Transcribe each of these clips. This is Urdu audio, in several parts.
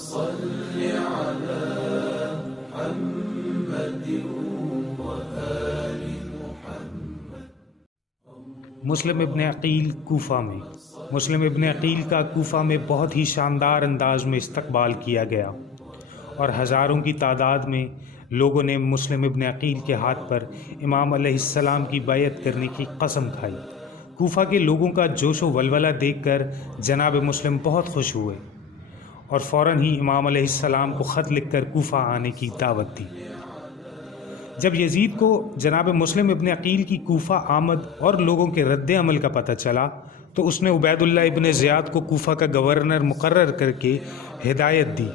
صل على محمد وآل محمد۔ مسلم ابن عقیل کوفہ میں۔ مسلم ابن عقیل کا کوفہ میں بہت ہی شاندار انداز میں استقبال کیا گیا اور ہزاروں کی تعداد میں لوگوں نے مسلم ابن عقیل کے ہاتھ پر امام علیہ السلام کی بیعت کرنے کی قسم کھائی۔ کوفہ کے لوگوں کا جوش و ولولہ دیکھ کر جناب مسلم بہت خوش ہوئے اور فوراً ہی امام علیہ السلام کو خط لکھ کر کوفہ آنے کی دعوت دی۔ جب یزید کو جناب مسلم ابن عقیل کی کوفہ آمد اور لوگوں کے رد عمل کا پتہ چلا تو اس نے عبید اللہ ابن زیاد کو کوفہ کا گورنر مقرر کر کے ہدایت دی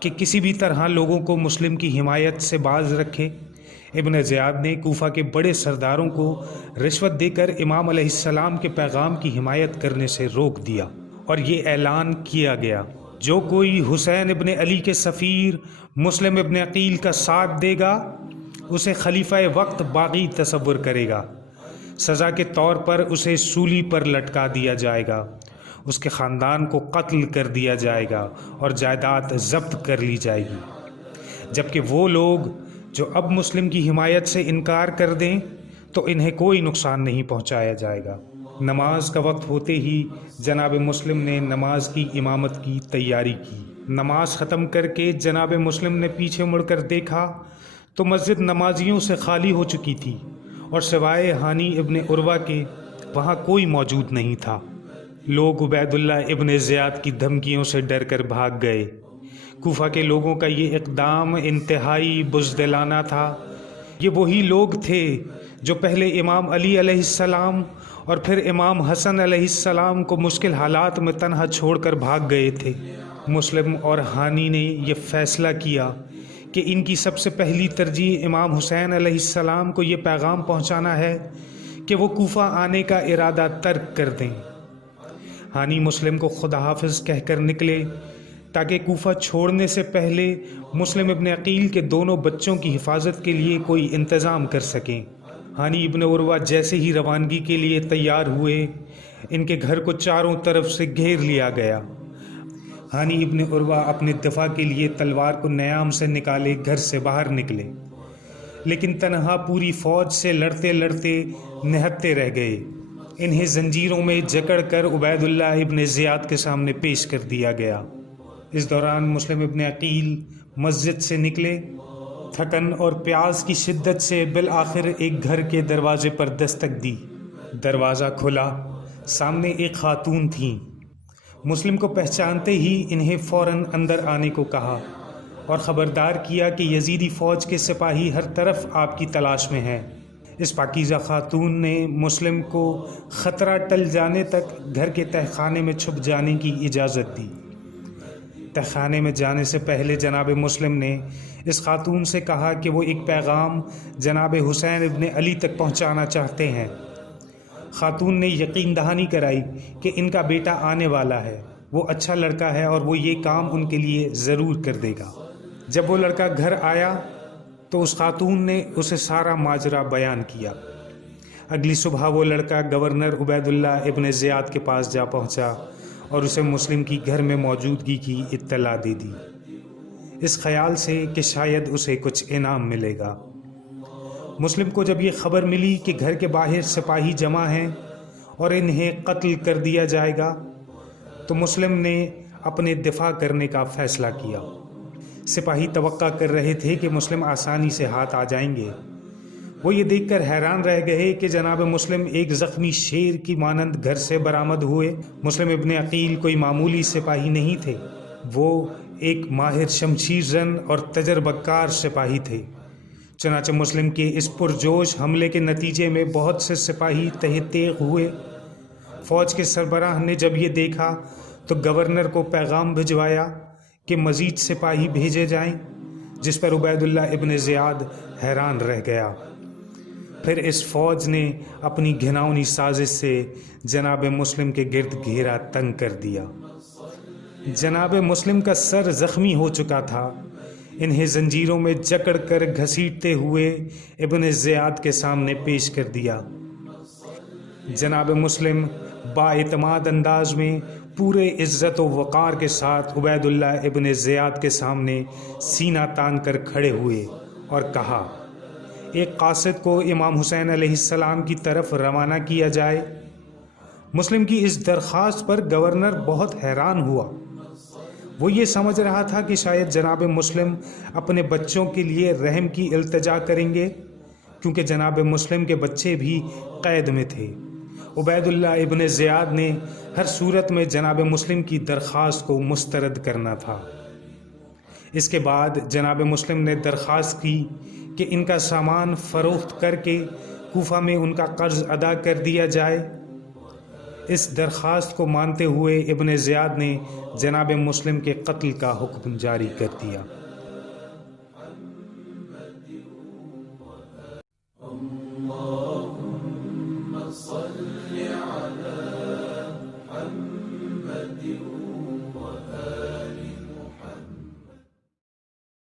کہ کسی بھی طرح لوگوں کو مسلم کی حمایت سے باز رکھے۔ ابن زیاد نے کوفہ کے بڑے سرداروں کو رشوت دے کر امام علیہ السلام کے پیغام کی حمایت کرنے سے روک دیا اور یہ اعلان کیا گیا، جو کوئی حسین ابن علی کے سفیر مسلم ابن عقیل کا ساتھ دے گا اسے خلیفہ وقت باغی تصور کرے گا، سزا کے طور پر اسے سولی پر لٹکا دیا جائے گا، اس کے خاندان کو قتل کر دیا جائے گا اور جائیداد ضبط کر لی جائے گی، جبکہ وہ لوگ جو اب مسلم کی حمایت سے انکار کر دیں تو انہیں کوئی نقصان نہیں پہنچایا جائے گا۔ نماز کا وقت ہوتے ہی جناب مسلم نے نماز کی امامت کی تیاری کی۔ نماز ختم کر کے جناب مسلم نے پیچھے مڑ کر دیکھا تو مسجد نمازیوں سے خالی ہو چکی تھی اور سوائے ہانی ابن عروہ کے وہاں کوئی موجود نہیں تھا۔ لوگ عبید اللہ ابن زیاد کی دھمکیوں سے ڈر کر بھاگ گئے۔ کوفہ کے لوگوں کا یہ اقدام انتہائی بزدلانہ تھا۔ یہ وہی لوگ تھے جو پہلے امام علی علیہ السلام اور پھر امام حسن علیہ السلام کو مشکل حالات میں تنہا چھوڑ کر بھاگ گئے تھے۔ مسلم اور ہانی نے یہ فیصلہ کیا کہ ان کی سب سے پہلی ترجیح امام حسین علیہ السلام کو یہ پیغام پہنچانا ہے کہ وہ کوفہ آنے کا ارادہ ترک کر دیں۔ ہانی مسلم کو خدا حافظ کہہ کر نکلے تاکہ کوفہ چھوڑنے سے پہلے مسلم ابن عقیل کے دونوں بچوں کی حفاظت کے لیے کوئی انتظام کر سکیں۔ ہانی ابن عروہ جیسے ہی روانگی کے لیے تیار ہوئے ان کے گھر کو چاروں طرف سے گھیر لیا گیا۔ ہانی ابن عروہ اپنے دفاع کے لیے تلوار کو نیام سے نکالے گھر سے باہر نکلے، لیکن تنہا پوری فوج سے لڑتے لڑتے نہتے رہ گئے۔ انہیں زنجیروں میں جکڑ کر عبید اللہ ابن زیاد کے سامنے پیش کر دیا گیا۔ اس دوران مسلم ابن عقیل مسجد سے نکلے، تھکن اور پیاس کی شدت سے بالآخر ایک گھر کے دروازے پر دستک دی۔ دروازہ کھلا، سامنے ایک خاتون تھیں۔ مسلم کو پہچانتے ہی انہیں فوراً اندر آنے کو کہا اور خبردار کیا کہ یزیدی فوج کے سپاہی ہر طرف آپ کی تلاش میں ہیں۔ اس پاکیزہ خاتون نے مسلم کو خطرہ ٹل جانے تک گھر کے تہخانے میں چھپ جانے کی اجازت دی۔ تہخانے میں جانے سے پہلے جناب مسلم نے اس خاتون سے کہا کہ وہ ایک پیغام جناب حسین ابن علی تک پہنچانا چاہتے ہیں۔ خاتون نے یقین دہانی کرائی کہ ان کا بیٹا آنے والا ہے، وہ اچھا لڑکا ہے اور وہ یہ کام ان کے لیے ضرور کر دے گا۔ جب وہ لڑکا گھر آیا تو اس خاتون نے اسے سارا ماجرا بیان کیا۔ اگلی صبح وہ لڑکا گورنر عبید اللہ ابن زیاد کے پاس جا پہنچا اور اسے مسلم کی گھر میں موجودگی کی اطلاع دے دی، اس خیال سے کہ شاید اسے کچھ انعام ملے گا۔ مسلم کو جب یہ خبر ملی کہ گھر کے باہر سپاہی جمع ہیں اور انہیں قتل کر دیا جائے گا تو مسلم نے اپنے دفاع کرنے کا فیصلہ کیا۔ سپاہی توقع کر رہے تھے کہ مسلم آسانی سے ہاتھ آ جائیں گے۔ وہ یہ دیکھ کر حیران رہ گئے کہ جناب مسلم ایک زخمی شیر کی مانند گھر سے برآمد ہوئے۔ مسلم ابن عقیل کوئی معمولی سپاہی نہیں تھے، وہ ایک ماہر شمشیر زن اور تجربہ کار سپاہی تھے۔ چنانچہ مسلم کے اس پرجوش حملے کے نتیجے میں بہت سے سپاہی تہہ تیغ ہوئے۔ فوج کے سربراہ نے جب یہ دیکھا تو گورنر کو پیغام بھجوایا کہ مزید سپاہی بھیجے جائیں، جس پر عبید اللہ ابن زیاد حیران رہ گیا۔ پھر اس فوج نے اپنی گھناؤنی سازش سے جناب مسلم کے گرد گھیرا تنگ کر دیا۔ جناب مسلم کا سر زخمی ہو چکا تھا۔ انہیں زنجیروں میں جکڑ کر گھسیٹتے ہوئے ابن زیاد کے سامنے پیش کر دیا۔ جناب مسلم با اعتماد انداز میں پورے عزت و وقار کے ساتھ عبید اللہ ابن زیاد کے سامنے سینہ تان کر کھڑے ہوئے اور کہا ایک قاصد کو امام حسین علیہ السلام کی طرف روانہ کیا جائے۔ مسلم کی اس درخواست پر گورنر بہت حیران ہوا۔ وہ یہ سمجھ رہا تھا کہ شاید جناب مسلم اپنے بچوں کے لیے رحم کی التجا کریں گے، کیونکہ جناب مسلم کے بچے بھی قید میں تھے۔ عبید اللہ ابن زیاد نے ہر صورت میں جناب مسلم کی درخواست کو مسترد کرنا تھا۔ اس کے بعد جناب مسلم نے درخواست کی کہ ان کا سامان فروخت کر کے کوفہ میں ان کا قرض ادا کر دیا جائے۔ اس درخواست کو مانتے ہوئے ابن زیاد نے جناب مسلم کے قتل کا حکم جاری کر دیا۔